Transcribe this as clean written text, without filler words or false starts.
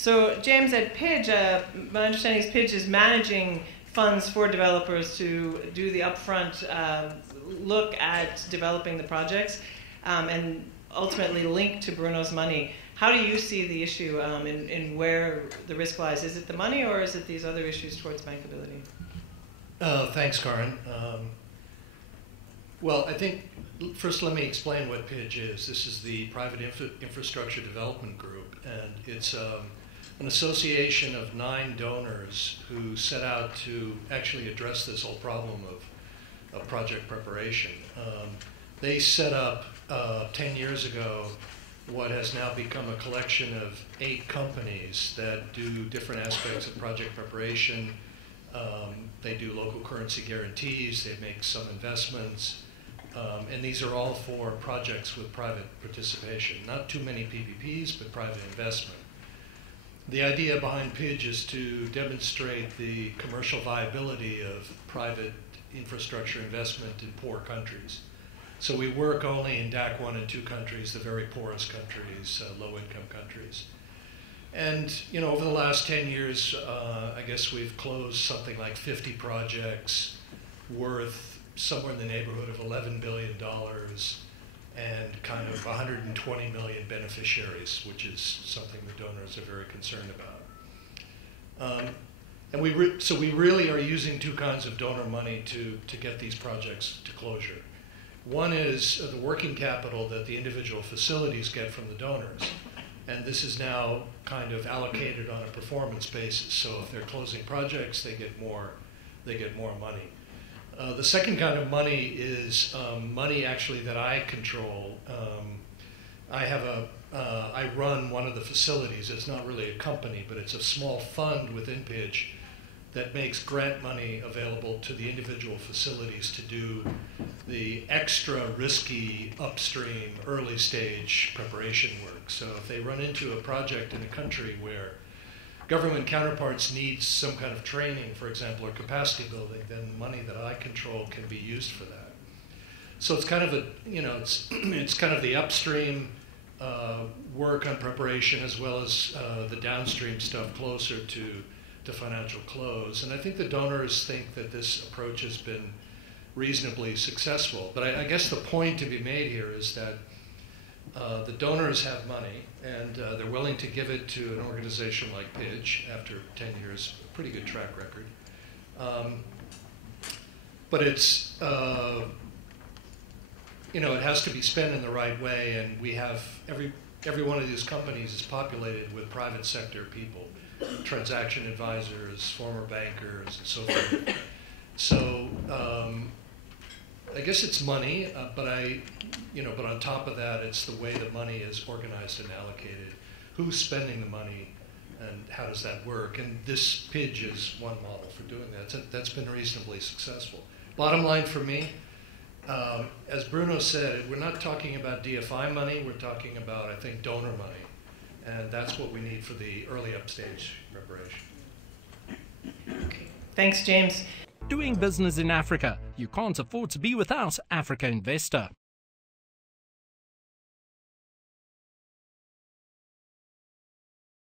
So James, at PIDG, my understanding is PIDG is managing funds for developers to do the upfront look at developing the projects and ultimately linked to Bruno's money. How do you see the issue in where the risk lies? Is it the money or is it these other issues towards bankability? Thanks, Karin. Well, I think first let me explain what PIDG is. This is the Private Infrastructure Development Group, and it's an association of 9 donors who set out to actually address this whole problem of project preparation. They set up 10 years ago what has now become a collection of 8 companies that do different aspects of project preparation. They do local currency guarantees, they make some investments, and these are all for projects with private participation. Not too many PPPs, but private investment. The idea behind PIDG is to demonstrate the commercial viability of private infrastructure investment in poor countries. So we work only in DAC 1 and 2 countries, the very poorest countries, low-income countries. And over the last 10 years, I guess we've closed something like 50 projects worth somewhere in the neighborhood of $11 billion and kind of 120 million beneficiaries, which is something the donors are very concerned about. And so we really are using 2 kinds of donor money to get these projects to closure. One is the working capital that the individual facilities get from the donors. And this is now kind of allocated on a performance basis. So if they're closing projects, they get more money. The second kind of money is money actually that I control. I run one of the facilities. It's not really a company, but it's a small fund within PIDG that makes grant money available to the individual facilities to do the extra risky upstream early stage preparation work. So if they run into a project in a country where government counterparts need some kind of training, for example, or capacity building, then money that I control can be used for that. So it's kind of it's kind of the upstream work on preparation as well as the downstream stuff closer to financial close. And I think the donors think that this approach has been reasonably successful. But I guess the point to be made here is that the donors have money, and they're willing to give it to an organization like PIDG after 10 years, pretty good track record. But it's, it has to be spent in the right way, and we have, every one of these companies is populated with private sector people, transaction advisors, former bankers, and so forth. So I guess it's money, but on top of that, it's the way the money is organized and allocated. Who's spending the money, and how does that work? And this PIDG is one model for doing that. That's been reasonably successful. Bottom line for me, as Bruno said, we're not talking about DFI money. We're talking about, I think, donor money. And that's what we need for the early upstage preparation. Okay. Thanks, James. Doing business in Africa. You can't afford to be without Africa Investor.